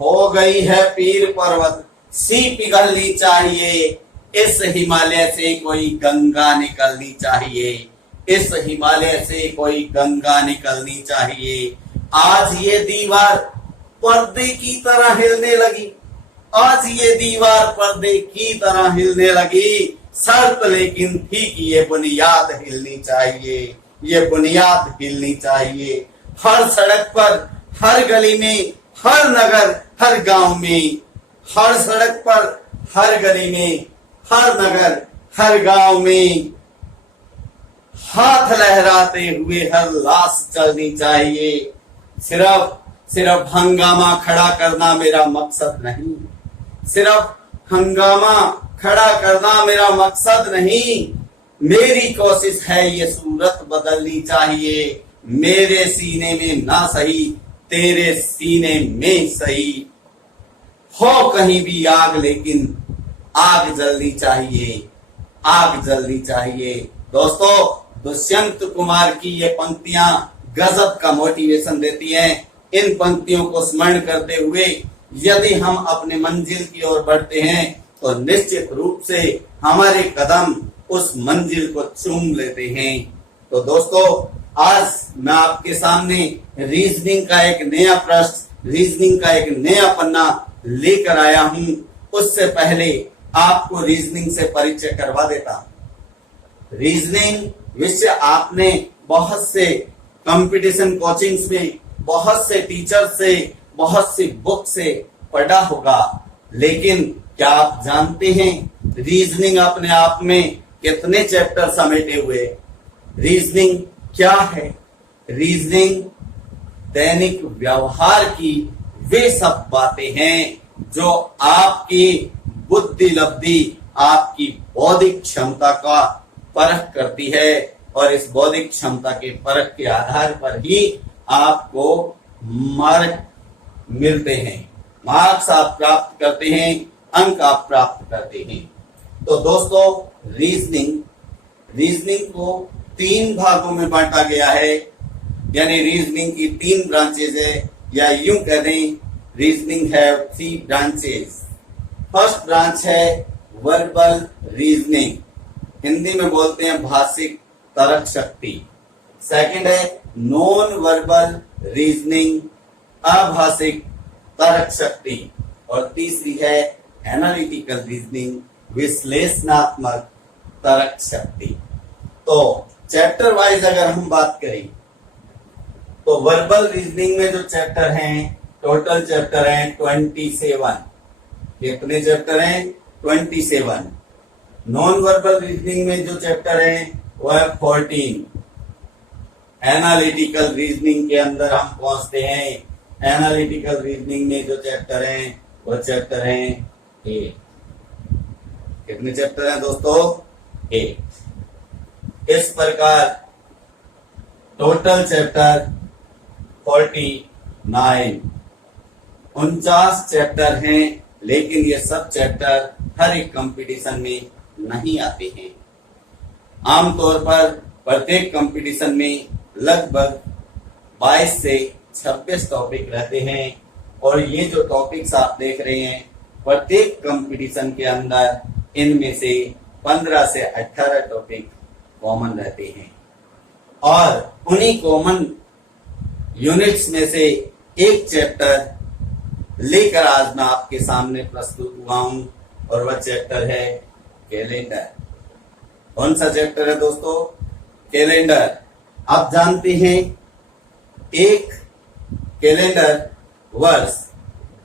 हो गई है पीर पर्वत सी पिघलनी चाहिए, इस हिमालय से कोई गंगा निकलनी चाहिए, इस हिमालय से कोई गंगा निकलनी चाहिए। आज ये दीवार पर्दे की तरह हिलने लगी, आज ये दीवार पर्दे की तरह हिलने लगी, शर्त लेकिन थी कि ये बुनियाद हिलनी चाहिए, ये बुनियाद हिलनी चाहिए। हर सड़क पर, हर गली में, हर नगर, हर गांव में, हर सड़क पर, हर गली में, हर नगर, हर गांव में हाथ लहराते हुए हर लाश चलनी चाहिए। सिर्फ हंगामा खड़ा करना मेरा मकसद नहीं, सिर्फ हंगामा खड़ा करना मेरा मकसद नहीं, मेरी कोशिश है ये सूरत बदलनी चाहिए। मेरे सीने में ना सही, तेरे सीने में सही, हो कहीं भी आग लेकिन आग जलनी चाहिए, आग जलनी चाहिए। दोस्तों, दुष्यंत कुमार की ये पंक्तियां गजब का मोटिवेशन देती हैं। इन पंक्तियों को स्मरण करते हुए यदि हम अपने मंजिल की ओर बढ़ते हैं तो निश्चित रूप से हमारे कदम उस मंजिल को चूम लेते हैं। तो दोस्तों, आज मैं आपके सामने रीजनिंग का एक नया प्रश्न, रीजनिंग का एक नया पन्ना लेकर आया हूं। उससे पहले आपको रीजनिंग से परिचय करवा देता हूं। रीजनिंग विषय आपने बहुत से कंपटीशन कोचिंग्स में, बहुत से टीचर से, बहुत सी बुक से पढ़ा होगा, लेकिन क्या आप जानते हैं रीजनिंग अपने आप में कितने चैप्टर समेटे हुए? रीजनिंग क्या है? रीजनिंग दैनिक व्यवहार की वे सब बातें हैं जो आपकी बुद्धि लब्धि, आपकी बौद्धिक क्षमता का परख करती है, और इस बौद्धिक क्षमता के परख के आधार पर ही आपको मार्क मिलते हैं, मार्क्स आप प्राप्त करते हैं, अंक आप प्राप्त करते हैं। तो दोस्तों, रीजनिंग को 3 भागों में बांटा गया है, यानी रीजनिंग की 3 ब्रांचेज है, या यूं कह दें रीजनिंग है 3 ब्रांचेज। फर्स्ट ब्रांच है वर्बल रीजनिंग, हिंदी में बोलते हैं भाषिक तर्क शक्ति। सेकंड है नॉन वर्बल रीजनिंग, अभाषिक तर्क शक्ति। और तीसरी है एनालिटिकल रीजनिंग, विश्लेषणात्मक तर्क शक्ति। तो चैप्टर वाइज अगर हम बात करें तो वर्बल रीजनिंग में जो चैप्टर हैं, टोटल चैप्टर हैं 27। कितने चैप्टर हैं? 27। नॉन वर्बल रीजनिंग में जो चैप्टर हैं वो है 14। एनालिटिकल रीजनिंग के अंदर हम पहुंचते हैं, एनालिटिकल रीजनिंग में जो चैप्टर हैं वो चैप्टर हैं 8। कितने चैप्टर हैं दोस्तों? 8। इस प्रकार टोटल चैप्टर 49, 49 चैप्टर हैं, लेकिन ये सब चैप्टर हर एक कंपटीशन में नहीं आते हैं। आमतौर पर प्रत्येक कंपटीशन में लगभग 22 से 26 टॉपिक रहते हैं, और ये जो टॉपिक्स आप देख रहे हैं प्रत्येक कंपटीशन के अंदर इनमें से 15 से 18 टॉपिक कॉमन रहते हैं, और उन्हीं कॉमन यूनिट्स में से एक चैप्टर लेकर आज मैं आपके सामने प्रस्तुत हुआ हूं, और वह चैप्टर है कैलेंडर। कौन सा चैप्टर है दोस्तों? कैलेंडर। आप जानते हैं एक कैलेंडर वर्ष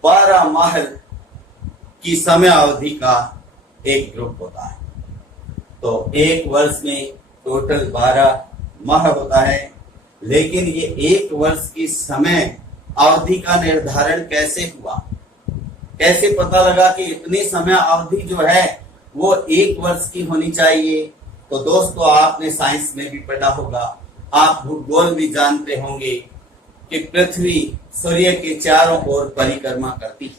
12 माह की समय अवधि का एक ग्रुप होता है। तो एक वर्ष में टोटल 12 माह होता है, लेकिन ये एक वर्ष की समय अवधि का निर्धारण कैसे हुआ? कैसे पता लगा कि इतनी समय अवधि जो है वो एक वर्ष की होनी चाहिए? तो दोस्तों, आपने साइंस में भी पढ़ा होगा, आप भूगोल भी जानते होंगे कि पृथ्वी सूर्य के चारों ओर परिक्रमा करती है,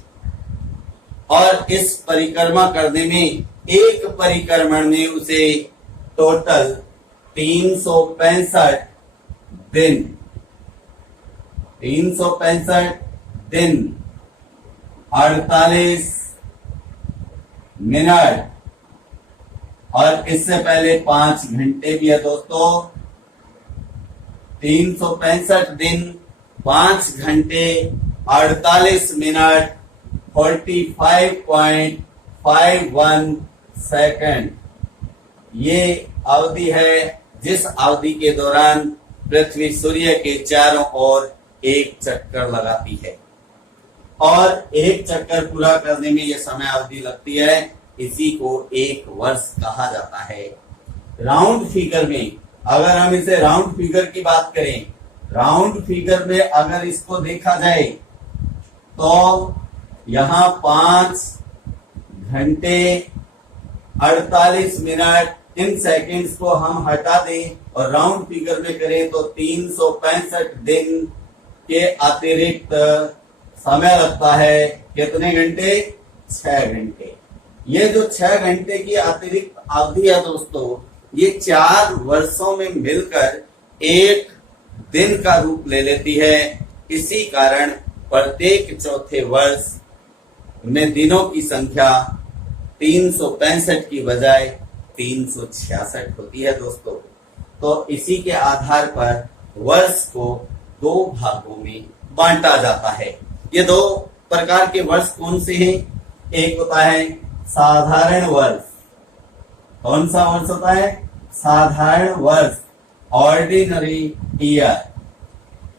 और इस परिक्रमा करने में एक परिक्रमण में उसे टोटल 365 दिन 48 मिनट, और इससे पहले 5 घंटे भी है दोस्तों। 365 दिन, 5 घंटे, 48 मिनट, 45.51 सेकंड। ये अवधि है जिस अवधि के दौरान पृथ्वी सूर्य के चारों ओर एक चक्कर लगाती है, और एक चक्कर पूरा करने में यह समय अवधि लगती है। इसी को एक वर्ष कहा जाता है। राउंड फिगर में अगर हम इसे राउंड फिगर की बात करें, राउंड फिगर में अगर इसको देखा जाए तो यहां 5 घंटे 48 मिनट, इन सेकंड्स को हम हटा दें और राउंड फिगर में करें तो 365 दिन के अतिरिक्त समय लगता है। कितने घंटे? 6 घंटे। ये जो 6 घंटे की अतिरिक्त अवधि है दोस्तों, ये 4 वर्षों में मिलकर एक दिन का रूप ले लेती है। इसी कारण प्रत्येक चौथे वर्ष में दिनों की संख्या 365 की बजाय 366 होती है दोस्तों। तो इसी के आधार पर वर्ष को 2 भागों में बांटा जाता है। ये 2 प्रकार के वर्ष कौन से हैं? एक होता है साधारण वर्ष। कौन सा वर्ष होता है? साधारण वर्ष, ऑर्डिनरी ईयर।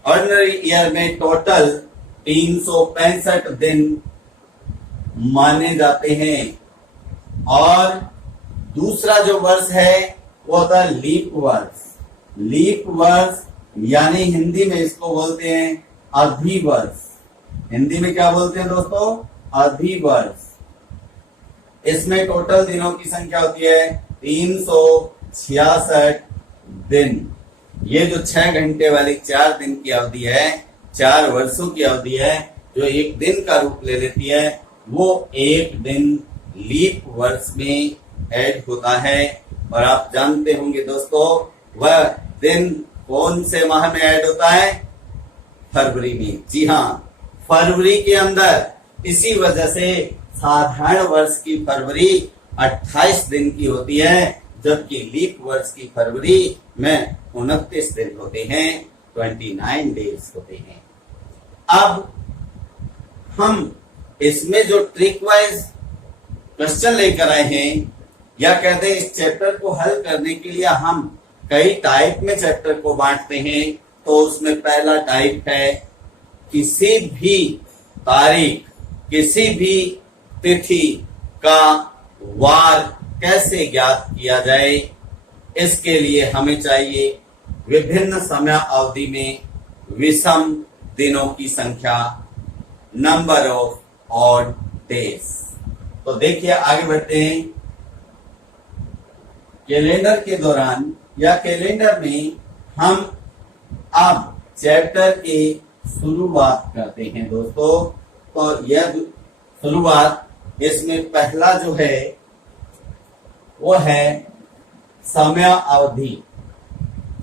ऑर्डिनरी ईयर में टोटल 365 दिन माने जाते हैं। और दूसरा जो वर्ष है वो होता है लीप वर्ष। लीप वर्ष यानी हिंदी में इसको बोलते हैं अधिवर्ष। हिंदी में क्या बोलते हैं दोस्तों? अधिवर्ष। इसमें टोटल दिनों की संख्या होती है 366 दिन। ये जो 6 घंटे वाली 4 दिन की अवधि है, 4 वर्षों की अवधि है, जो एक दिन का रूप ले लेती है, वो एक दिन लीप वर्ष में ऐड होता है। और आप जानते होंगे दोस्तों, वह दिन कौन से माह में ऐड होता है? फरवरी में। जी हाँ, फरवरी के अंदर। इसी वजह से साधारण वर्ष की फरवरी 28 दिन की होती है, जबकि लीप वर्ष की फरवरी में 29 दिन होते हैं, 29 डेज होते हैं। अब हम इसमें जो ट्रिक वाइज क्वेश्चन लेकर आए हैं, या कहते हैं इस चैप्टर को हल करने के लिए हम कई टाइप में चैप्टर को बांटते हैं। तो उसमें पहला टाइप है किसी भी तारीख, किसी भी तिथि का वार कैसे ज्ञात किया जाए। इसके लिए हमें चाहिए विभिन्न समय अवधि में विषम दिनों की संख्या, नंबर ऑफ ऑड डेज। तो देखिए आगे बढ़ते हैं। कैलेंडर के दौरान या कैलेंडर में हम अब चैप्टर की शुरुआत करते हैं दोस्तों। तो यह शुरुआत, इसमें पहला जो है वो है समय अवधि।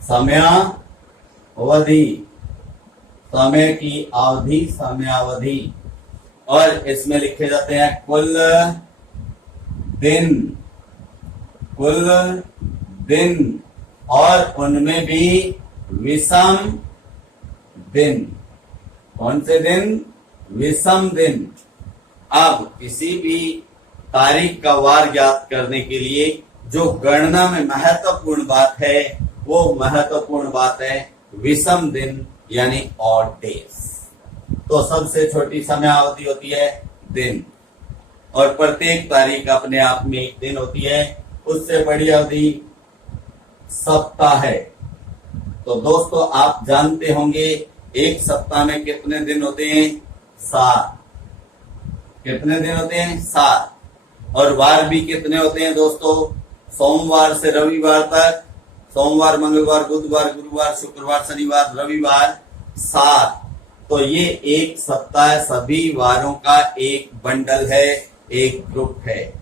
समय अवधि, समय की अवधि, समय अवधि। और इसमें लिखे जाते हैं कुल दिन, कुल दिन, और उनमें भी विषम दिन। कौन से दिन? विषम दिन। अब किसी भी तारीख का वार ज्ञात करने के लिए जो गणना में महत्वपूर्ण बात है, वो महत्वपूर्ण बात है विषम दिन यानी ऑड डेज। तो सबसे छोटी समय अवधि होती है दिन, और प्रत्येक तारीख अपने आप में एक दिन होती है। उससे बड़ी अवधि सप्ताह है। तो दोस्तों आप जानते होंगे एक सप्ताह में कितने दिन होते हैं? 7। कितने दिन होते हैं? 7। और वार भी कितने होते हैं दोस्तों? सोमवार से रविवार तक, सोमवार, मंगलवार, बुधवार, गुरुवार, शुक्रवार, शनिवार, रविवार, 7। तो ये एक सप्ताह सभी वारों का एक बंडल है, एक ग्रुप है।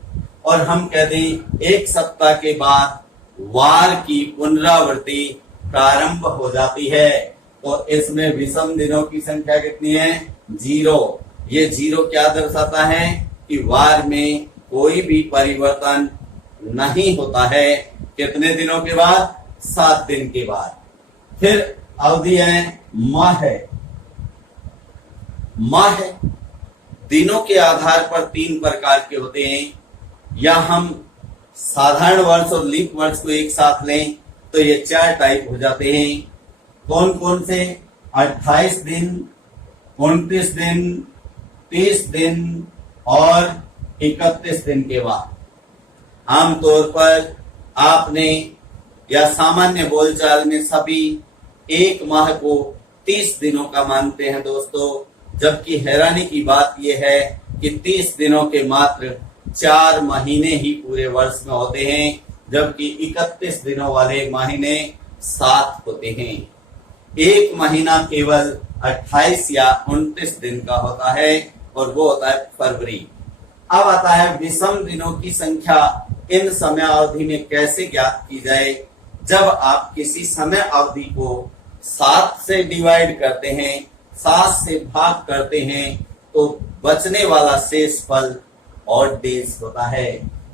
और हम कहते हैं एक सप्ताह के बाद वार की पुनरावृत्ति प्रारंभ हो जाती है। तो इसमें विषम दिनों की संख्या कितनी है? 0। ये 0 क्या दर्शाता है कि वार में कोई भी परिवर्तन नहीं होता है। कितने दिनों के बाद? 7 दिन के बाद। फिर अवधि है माह। माह दिनों के आधार पर 3 प्रकार के होते हैं। या हम साधारण वर्ष और लीप वर्ष को एक साथ लें तो ये 4 टाइप हो जाते हैं। कौन कौन से? 28 दिन, 29 दिन, 30 दिन और 31 दिन के बाद। आमतौर पर आपने या सामान्य बोलचाल में सभी एक माह को 30 दिनों का मानते हैं दोस्तों, जबकि हैरानी की बात यह है कि 30 दिनों के मात्र 4 महीने ही पूरे वर्ष में होते हैं, जबकि 31 दिनों वाले महीने 7 होते हैं। एक महीना केवल 28 या 29 दिन का होता है और वो होता है फरवरी। अब आता है विषम दिनों की संख्या। इन समय अवधि में कैसे ज्ञात की जाए? जब आप किसी समय अवधि को 7 से डिवाइड करते हैं, 7 से भाग करते हैं, तो बचने वाला शेष फल ऑड डेज होता है।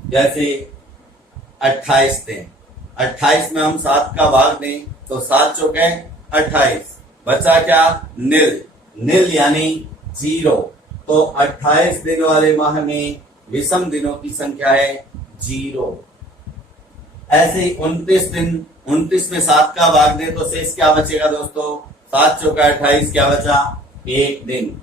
जैसे 28 दिन, 28 में हम 7 का भाग दें तो 7 चौके 28, बचा क्या? नील। नील यानी 0। तो 28 दिन वाले माह में विषम दिनों की संख्या है 0। ऐसे ही 29 दिन, 29 में 7 का भाग दें तो शेष क्या बचेगा दोस्तों? 7 चौका 28, क्या बचा? 1 दिन।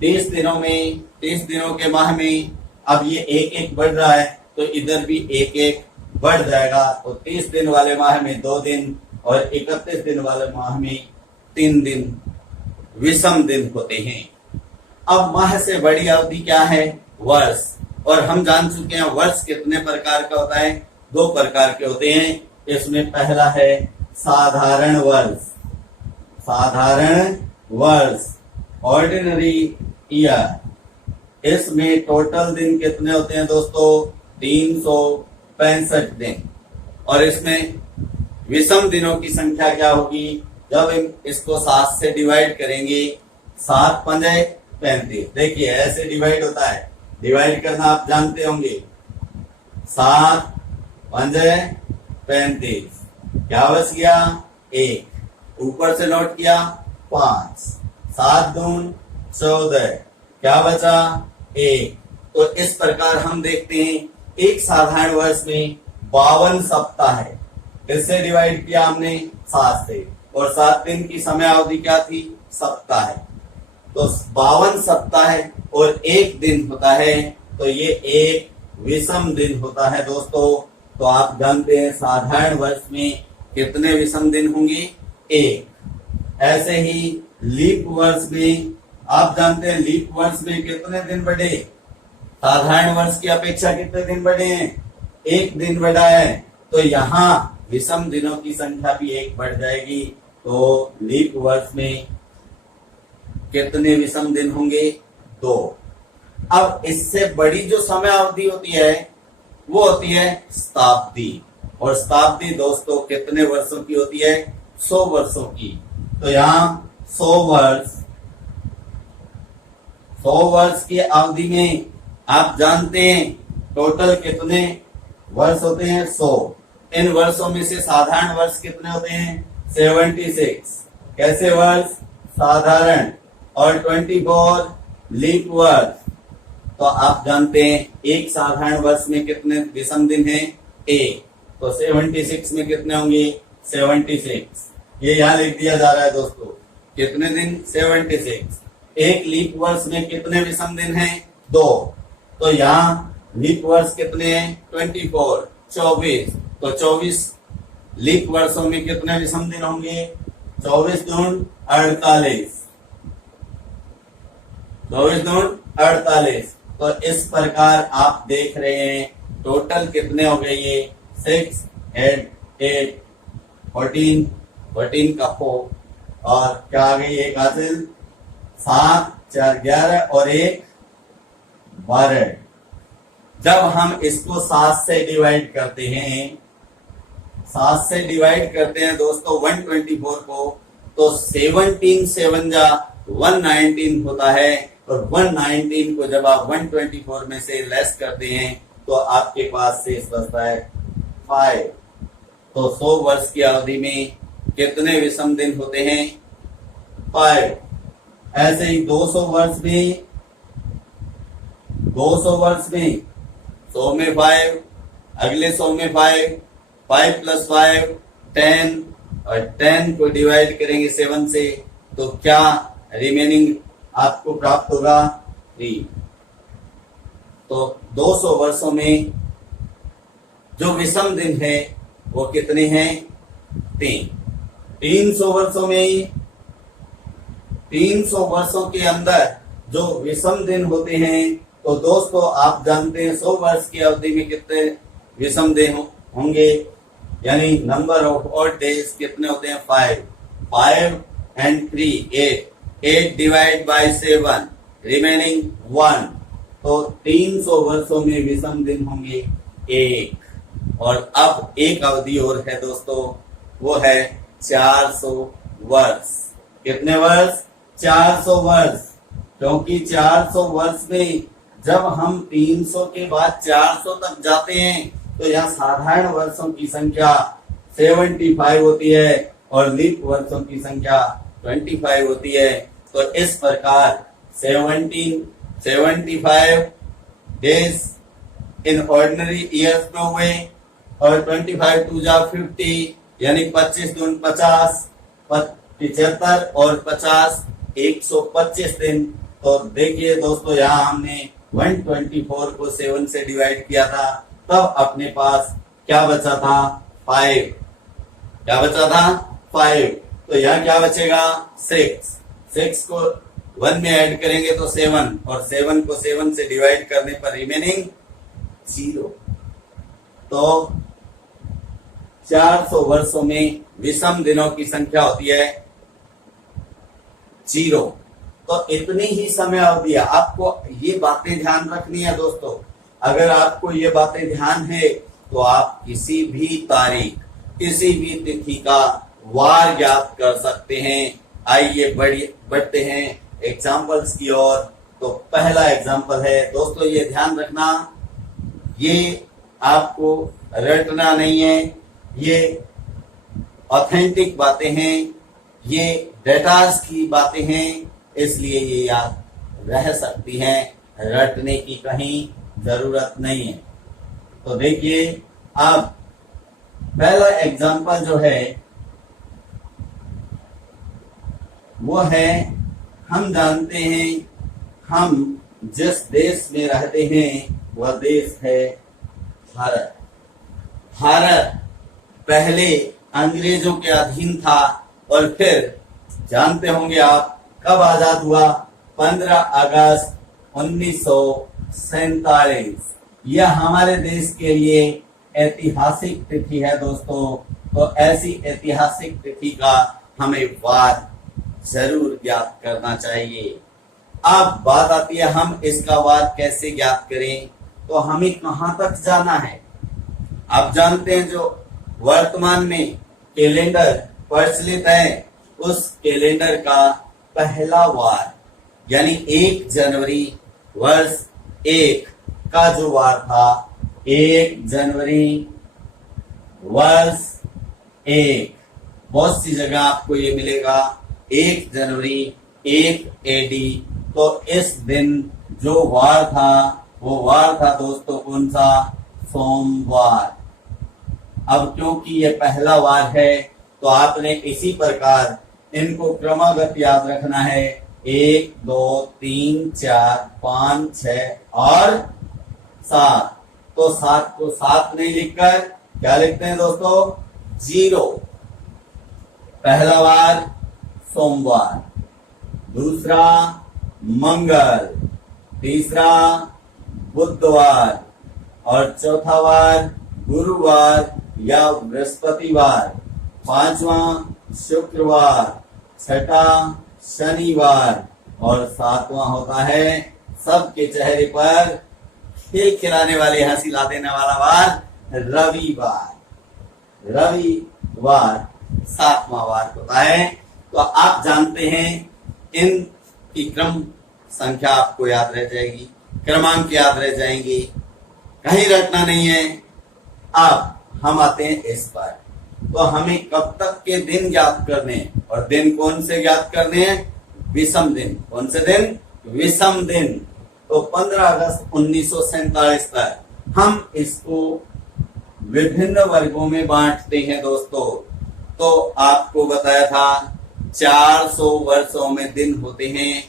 30 दिनों में, 30 दिनों के माह में अब ये 1-1 बढ़ रहा है तो इधर भी 1-1 बढ़ जाएगा। तो 30 दिन वाले माह में 2 दिन और 31 दिन वाले माह में 3 दिन विषम दिन होते हैं। अब माह से बड़ी अवधि क्या है? वर्ष। और हम जान चुके हैं वर्ष कितने प्रकार का होता है? 2 प्रकार के होते हैं। इसमें पहला है साधारण वर्ष। साधारण वर्ष, ऑर्डिनरी ईयर। इसमें टोटल दिन कितने होते हैं दोस्तों? 365 दिन। और इसमें विषम दिनों की संख्या क्या होगी? जब हम इसको 7 से डिवाइड करेंगे, 7 पंजे 35। देखिए ऐसे डिवाइड होता है, डिवाइड करना आप जानते होंगे। 7 पंजे 35, क्या बच गया? 1। ऊपर से नोट किया 5, 7 दून 14, क्या बचा? 1। तो इस प्रकार हम देखते हैं एक साधारण वर्ष में 52 सप्ताह है। इससे डिवाइड किया हमने 7 से, और 7 दिन की समय अवधि क्या थी? सप्ताह है। तो 52 सप्ताह है और 1 दिन होता है, तो ये एक विषम दिन होता है दोस्तों। तो आप जानते हैं साधारण वर्ष में कितने विषम दिन होंगे? 1। ऐसे ही लीप वर्ष में आप जानते हैं लीप वर्ष में कितने दिन बढ़े? साधारण वर्ष की अपेक्षा कितने दिन बढ़े हैं? 1 दिन बढ़ा है। तो यहाँ विषम दिनों की संख्या भी 1 बढ़ जाएगी। तो लीप वर्ष में कितने विषम दिन होंगे? 2। अब इससे बड़ी जो समय अवधि होती है वो होती है शताब्दी। और शताब्दी दोस्तों कितने वर्षों की होती है? 100 वर्षों की। तो यहाँ 100 वर्ष, 100 वर्ष की अवधि में आप जानते हैं टोटल कितने वर्ष होते हैं? 100। इन वर्षों में से साधारण वर्ष कितने होते हैं? 76। कैसे वर्ष? साधारण। और 24 लीप वर्ष। तो आप जानते हैं एक साधारण वर्ष में कितने विषम दिन हैं? 1। तो 76 में कितने होंगे? 76। ये यहाँ लिख दिया जा रहा है दोस्तों। कितने दिन? 76। एक लीप वर्ष में कितने विषम दिन हैं? 2। तो यहाँ लीप वर्ष कितने हैं? 24, 24। तो 24 लीप वर्षों में कितने विषम दिन होंगे? 24 दून 48, 24 दून 48। तो इस प्रकार आप देख रहे हैं टोटल कितने हो गए? ये 6, 8, 14, 14 का 4 और क्या आ गई? एक हासिल 7, 4, 11 और 1 12। जब हम इसको 7 से डिवाइड करते हैं, 7 से डिवाइड करते हैं दोस्तों 124 को, तो 17 7 जा 119 होता है। और 119 को जब आप 124 में से लेस करते हैं तो आपके पास शेष बचता है 5। तो 100 वर्ष की अवधि में कितने विषम दिन होते हैं? 5। ऐसे ही 200 वर्ष में 100 में 5, अगले 100 में 5 + 5 10, और 10 को डिवाइड करेंगे 7 से तो क्या रिमेनिंग आपको प्राप्त होगा? 3। तो 200 वर्षों में जो विषम दिन है वो कितने हैं? 3। 300 वर्षों में 300 वर्षों के अंदर जो विषम दिन होते हैं तो दोस्तों आप जानते हैं 100 वर्ष की अवधि में कितने विषम दिन होंगे, यानी नंबर ऑफ ऑड डेज कितने होते हैं? 5 and 3 8 डिवाइड बाय 7 रिमेनिंग 1। तो 300 वर्षों में विषम दिन होंगे 1। और अब एक अवधि और है दोस्तों, वो है 400 वर्ष। कितने वर्ष? 400 वर्ष। क्योंकि 400 वर्ष में जब हम 300 के बाद 400 तक जाते हैं तो यहाँ साधारण वर्षों की संख्या 75 होती है और लीप वर्षों की संख्या 25 होती है। तो इस प्रकार 75 डेज इन ऑर्डिनरी ईयर्स में हुए और 25 2 जा 50, यानी 25 दून 50, 75 और 50 125 दिन। तो देखिए दोस्तों यहाँ हमने 124 को 7 से डिवाइड किया था, तब अपने पास क्या बचा था? 5। क्या बचा था? 5। तो यहाँ क्या बचेगा? 6 को 1 में ऐड करेंगे तो 7, और 7 को 7 से डिवाइड करने पर रिमेनिंग 0। तो 400 वर्षों में विषम दिनों की संख्या होती है 0। तो इतनी ही समय अवधि है। आपको ये बातें ध्यान रखनी है दोस्तों। अगर आपको ये बातें ध्यान है तो आप किसी भी तारीख, किसी भी तिथि का वार ज्ञात कर सकते हैं। आइए बढ़ते हैं एग्जाम्पल्स की ओर। तो पहला एग्जाम्पल है दोस्तों, ये ध्यान रखना, ये आपको रटना नहीं है, ये ऑथेंटिक बातें हैं, ये डेटास की बातें हैं, इसलिए ये याद रह सकती हैं, रटने की कहीं जरूरत नहीं है। तो देखिए अब पहला एग्जाम्पल जो है वो है, हम जानते हैं हम जिस देश में रहते हैं वह देश है भारत। भारत पहले अंग्रेजों के अधीन था और फिर जानते होंगे आप कब आजाद हुआ? 15 अगस्त 1947। यह हमारे देश के लिए ऐतिहासिक तिथि है दोस्तों। तो ऐसी ऐतिहासिक तिथि का हमें वार जरूर ज्ञात करना चाहिए। अब बात आती है हम इसका वार कैसे ज्ञात करें, तो हमें कहां तक जाना है? आप जानते हैं जो वर्तमान में कैलेंडर प्रचलित है, उस कैलेंडर का पहला वार यानी 1 जनवरी वर्ष 1 का जो वार था, 1 जनवरी वर्ष 1, बहुत सी जगह आपको ये मिलेगा 1 जनवरी 1 एडी। तो इस दिन जो वार था वो वार था दोस्तों कौन सा? सोमवार। अब क्योंकि ये पहला वार है तो आपने इसी प्रकार इनको क्रमागत याद रखना है, 1 2 3 4 5 6 और 7। तो 7 को 7 नहीं लिखकर क्या लिखते हैं दोस्तों? 0। पहला वार सोमवार, दूसरा मंगल, तीसरा बुधवार और चौथा वार गुरुवार या बृहस्पतिवार, पांचवा शुक्रवार, छठा शनिवार और सातवां होता है सबके चेहरे पर खिल खिलाने वाले, हंसी ला देने वाला वार रविवार। रविवार 7वां वार होता है। तो आप जानते हैं इन की क्रम संख्या आपको याद रह जाएगी, क्रमांक याद रह जाएंगी, कहीं रटना नहीं है। अब हम आते हैं इस पर। तो हमें कब तक के दिन ज्ञात करने हैं, और दिन कौन से ज्ञात करने हैं? विषम दिन। कौन से दिन? विषम दिन। तो 15 अगस्त 1947 तक हम इसको विभिन्न वर्गों में बांटते हैं दोस्तों। तो आपको बताया था 400 वर्षों में दिन होते हैं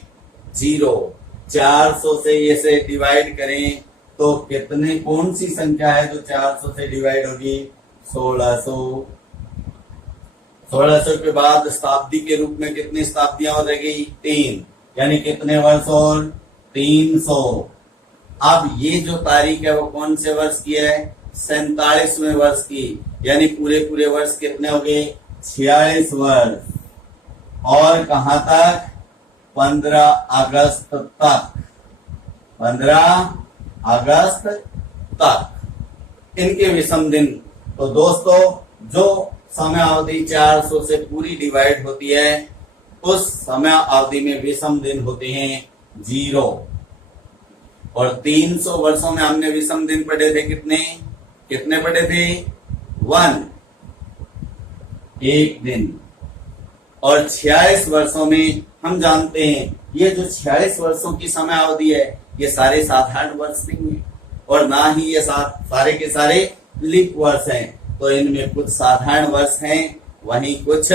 0। 400 से इसे डिवाइड करें तो कितने, कौन सी संख्या है जो 400 से डिवाइड होगी? 1600। 1600 के बाद शताब्दी के रूप में कितनी शताब्दियां हो जाएगी? 3। यानी कितने वर्ष और? 300। अब ये जो तारीख है वो कौन से वर्ष की है? 47वें वर्ष की। यानी पूरे पूरे वर्ष कितने हो गए? 46 वर्ष। और कहां तक? 15 अगस्त तक। 15 अगस्त तक इनके विषम दिन। तो दोस्तों जो समय अवधि 400 से पूरी डिवाइड होती है उस समय अवधि में विषम दिन होते हैं 0। और 300 वर्षों में हमने विषम दिन पढ़े थे कितने? कितने पढ़े थे? 1 एक दिन। और 46 वर्षों में हम जानते हैं ये जो 46 वर्षों की समय अवधि है ये सारे साधारण वर्ष नहीं है, और ना ही ये सारे के सारे लीप वर्ष हैं। तो इनमें कुछ साधारण वर्ष हैं, वहीं कुछ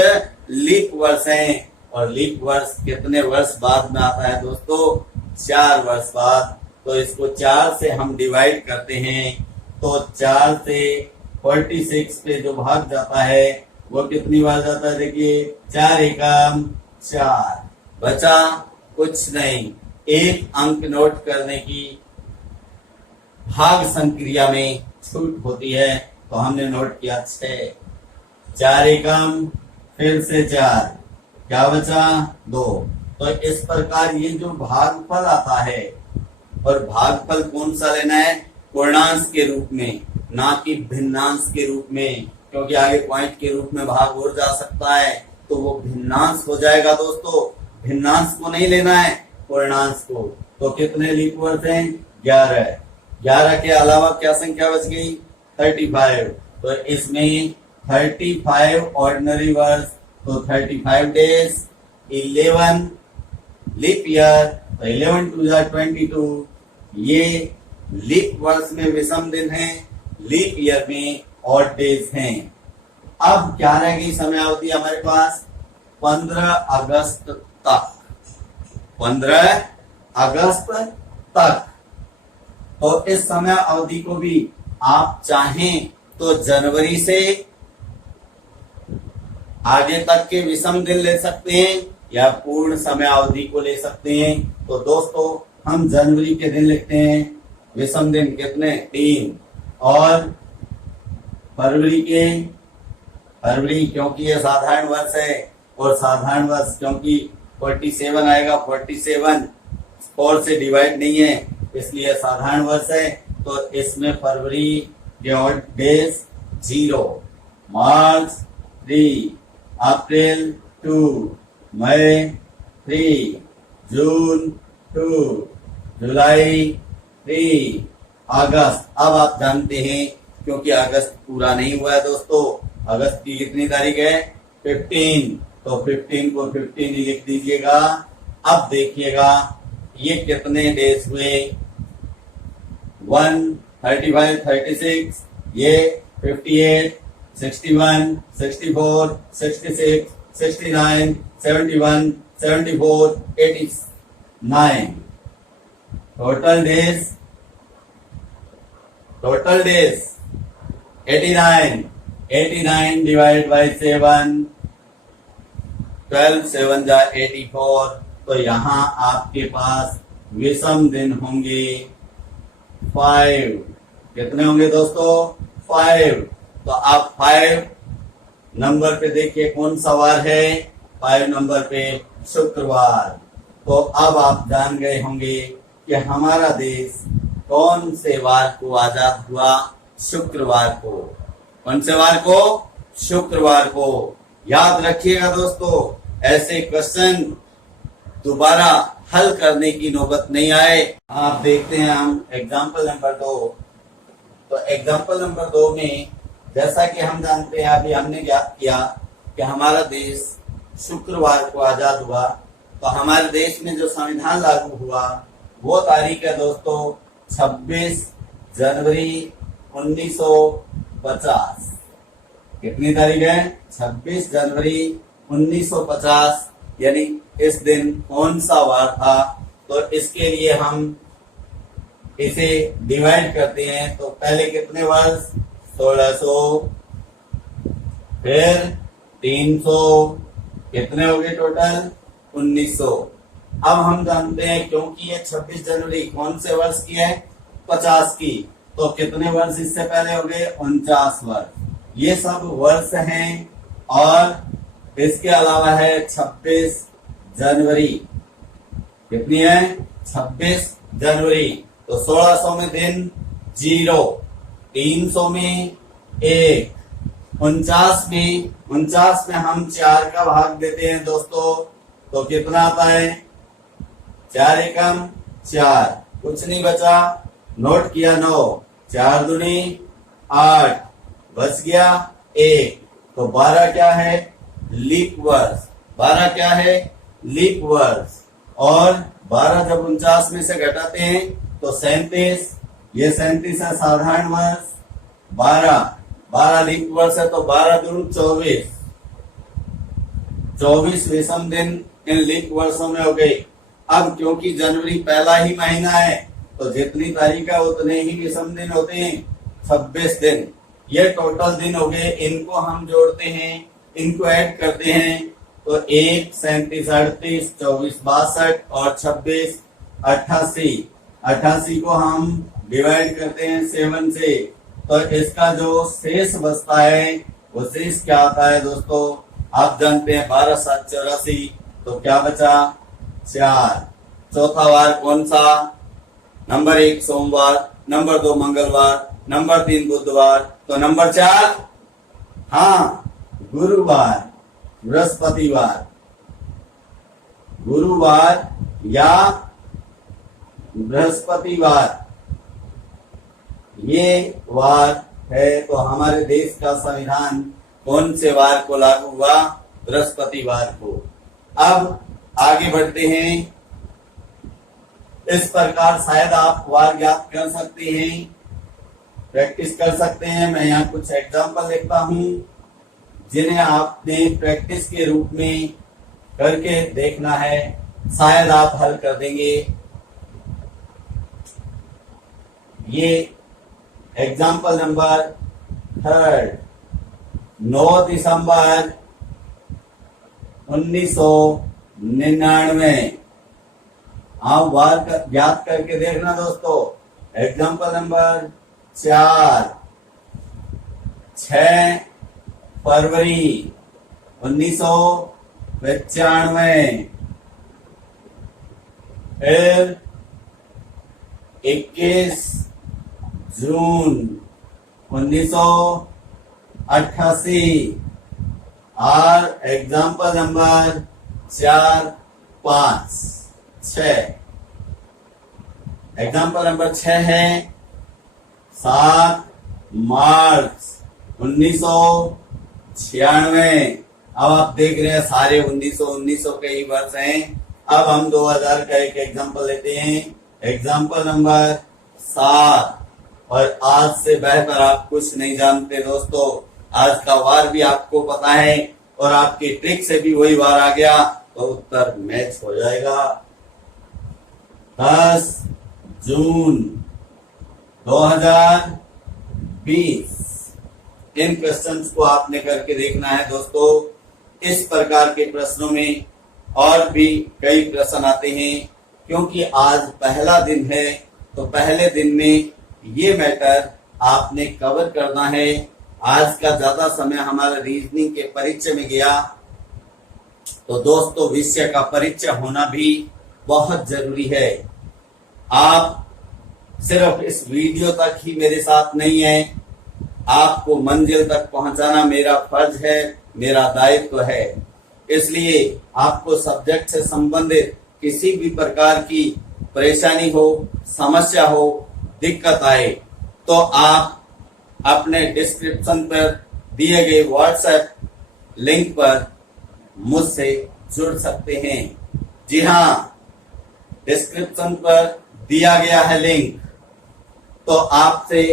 लीप वर्ष हैं। और लीप वर्ष कितने वर्ष बाद में आता है दोस्तों? 4 वर्ष बाद। तो इसको 4 से हम डिवाइड करते हैं तो 4 से 46 पे जो भाग जाता है वो कितनी बार जाता है? देखिए 4 एकम 4, बचा कुछ नहीं। एक अंक नोट करने की भाग संक्रिया में छूट होती है, तो हमने नोट किया 6। 4 एकम फिर से 4, क्या बचा? 2। तो इस प्रकार ये जो भागफल आता है, और भागफल कौन सा लेना है? पूर्णांश के रूप में, ना कि भिन्नांश के रूप में, क्योंकि आगे पॉइंट के रूप में भाग हो जा सकता है तो वो भिन्नांश हो जाएगा दोस्तों। भिन्नांश को नहीं लेना है, पूर्णांश को। तो कितने लीप वर्ष हैं? 11। 11 के अलावा क्या संख्या बच गई? 35। तो इसमें 35 ऑर्डिनरी वर्ष, तो 35 डेज, 11 लीप ईयर, तो 11 2 22। ये लीप वर्ष में विषम दिन है, लीप ईयर में ऑड डेज हैं। अब क्या रह गई समय अवधि हमारे पास? 15 अगस्त तक। 15 अगस्त तक। तो इस समय अवधि को भी आप चाहें तो जनवरी से आगे तक के विषम दिन ले सकते हैं या पूर्ण समय अवधि को ले सकते हैं। तो दोस्तों हम जनवरी के दिन लिखते हैं विषम दिन कितने? 3। और फरवरी क्योंकि ये साधारण वर्ष है, और साधारण वर्ष क्योंकि 47 आएगा, 47 4 से डिवाइड नहीं है इसलिए साधारण वर्ष है। तो इसमें फरवरी के ऑड डेज 0, मार्च 3, अप्रैल 2, मई 3, जून 2, जुलाई 3, अगस्त। अब आप जानते हैं क्योंकि अगस्त पूरा नहीं हुआ है दोस्तों, अगस्त की कितनी तारीख है? 15। तो 15 को 15 ही लिख दीजिएगा। अब देखिएगा ये कितने डेज हुए? 1 35 36, ये 58 61 64 66 69 71 74 89। टोटल डेज 89 डिवाइड बाई 7, 12 7 जा 84। तो यहाँ आपके पास विषम दिन होंगे 5। कितने होंगे दोस्तों? 5। तो आप 5 नंबर पे देखिए कौन सा वार है? 5 नंबर पे शुक्रवार। तो अब आप जान गए होंगे कि हमारा देश कौन से वार को आजाद हुआ? शुक्रवार को। कौन से वार को? शुक्रवार को। याद रखिएगा दोस्तों, ऐसे क्वेश्चन दोबारा हल करने की नौबत नहीं आए। आप देखते हैं हम एग्जाम्पल नंबर 2। तो एग्जाम्पल नंबर 2 में जैसा कि हम जानते हैं, अभी हमने ज्ञात किया कि हमारा देश शुक्रवार को आजाद हुआ। तो हमारे देश में जो संविधान लागू हुआ वो तारीख है दोस्तों 26 जनवरी 1950। कितनी तारीख है? 26 जनवरी 1950। यानी इस दिन कौन सा वार था? तो इसके लिए हम इसे डिवाइड करते हैं। तो पहले कितने वर्ष? 1600, फिर 300, कितने हो गए टोटल? 1900। अब हम जानते हैं क्योंकि ये 26 जनवरी कौन से वर्ष की है? 50 की। तो कितने वर्ष इससे पहले हो गए? 49 वर्ष। ये सब वर्ष हैं। और इसके अलावा है 26 जनवरी। कितनी है? 26 जनवरी। तो 1600 में दिन 0, 300 में 1, 49 में हम 4 का भाग देते हैं दोस्तों। तो कितना आता है? 4 एकम 4, कुछ नहीं बचा, नोट किया 9, 4 दूनी 8, बच गया 1। तो 12 क्या है? लीप वर्ष। 12 क्या है? लीप वर्ष। और 12 जब 49 में से घटाते हैं तो 37। ये 37 है साधारण वर्ष। 12 लीप वर्ष है तो 12 दूनी 24। 24 विषम दिन इन लीप वर्षों में हो गई। अब क्योंकि जनवरी पहला ही महीना है तो जितनी तारीख है उतने ही विषम दिन होते हैं, 26 दिन। ये टोटल दिन हो गए। इनको हम जोड़ते हैं, इनको ऐड करते हैं तो 1 37 38 24 62 और 26 88। 88 को हम डिवाइड करते हैं 7 से। तो इसका जो शेष बचता है वो शेष क्या आता है दोस्तों? आप जानते हैं 12 7 84। तो क्या बचा? 4। चौथा वार कौन सा? नंबर 1 सोमवार, नंबर 2 मंगलवार, नंबर 3 बुधवार, तो नंबर 4 हाँ गुरुवार, बृहस्पतिवार। गुरुवार या बृहस्पतिवार ये वार है। तो हमारे देश का संविधान कौन से वार को लागू हुआ? बृहस्पतिवार को। अब आगे बढ़ते हैं। इस प्रकार शायद आप वार ज्ञात कर सकते हैं, प्रैक्टिस कर सकते हैं। मैं यहाँ कुछ एग्जाम्पल लिखता हूं जिन्हें आपने प्रैक्टिस के रूप में करके देखना है, शायद आप हल कर देंगे। ये एग्जाम्पल नंबर 3, 9 दिसंबर 1999। आप वार ज्ञात करके देखना दोस्तों। एग्जाम्पल नंबर 4, 6 फरवरी 1995। फिर 21 जून 1988। और एग्जाम्पल नंबर 4 5 6। एग्जाम्पल नंबर 6 है 7 मार्च 1996। अब आप देख रहे हैं सारे 1900 के ही वर्ष हैं। अब हम 2000 का एक एग्जाम्पल लेते हैं। Example number 7। और आज से बेहतर आप कुछ नहीं जानते दोस्तों। आज का वार भी आपको पता है और आपकी ट्रिक से भी वही वार आ गया तो उत्तर मैच हो जाएगा। 10 जून 2020। इन क्वेश्चंस को आपने करके देखना है दोस्तों। इस प्रकार के प्रश्नों में और भी कई प्रश्न आते हैं। क्योंकि आज पहला दिन है तो पहले दिन में ये मैटर आपने कवर करना है। आज का ज्यादा समय हमारा रीजनिंग के परिचय में गया। तो दोस्तों विषय का परिचय होना भी बहुत जरूरी है। आप सिर्फ इस वीडियो तक ही मेरे साथ नहीं है, आपको मंजिल तक पहुंचाना मेरा फर्ज है, मेरा दायित्व है। इसलिए आपको सब्जेक्ट से संबंधित किसी भी प्रकार की परेशानी हो, समस्या हो, दिक्कत आए तो आप अपने डिस्क्रिप्शन पर दिए गए व्हाट्सएप लिंक पर मुझसे जुड़ सकते हैं। जी हाँ, डिस्क्रिप्शन पर दिया गया है लिंक। तो आपसे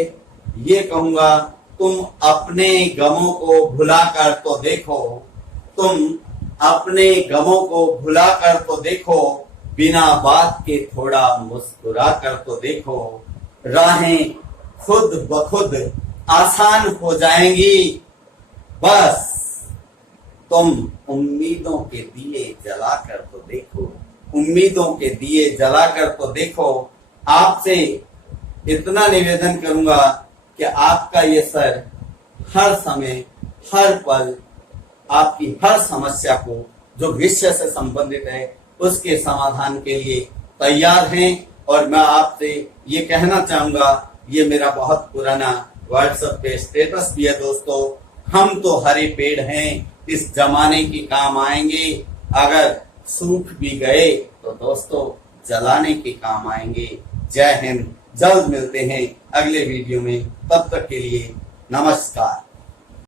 ये कहूंगा, तुम अपने गमों को भुलाकर तो देखो, तुम अपने गमों को भुलाकर तो देखो, बिना बात के थोड़ा मुस्कुरा कर तो देखो, राहें खुद ब खुद आसान हो जाएंगी। बस तुम उम्मीदों के दिए जलाकर तो देखो, उम्मीदों के दिए जलाकर तो देखो। आपसे इतना निवेदन करूंगा कि आपका ये सर हर समय, हर पल आपकी हर समस्या को जो विषय से संबंधित है उसके समाधान के लिए तैयार हैं। और मैं आपसे ये कहना चाहूंगा, ये मेरा बहुत पुराना व्हाट्सएप पे स्टेटस भी है दोस्तों, हम तो हरे पेड़ हैं, इस जमाने की काम आएंगे, अगर सूख भी गए तो दोस्तों जलाने के काम आएंगे। जय हिंद, जल्द मिलते हैं अगले वीडियो में, तब तक के लिए नमस्कार।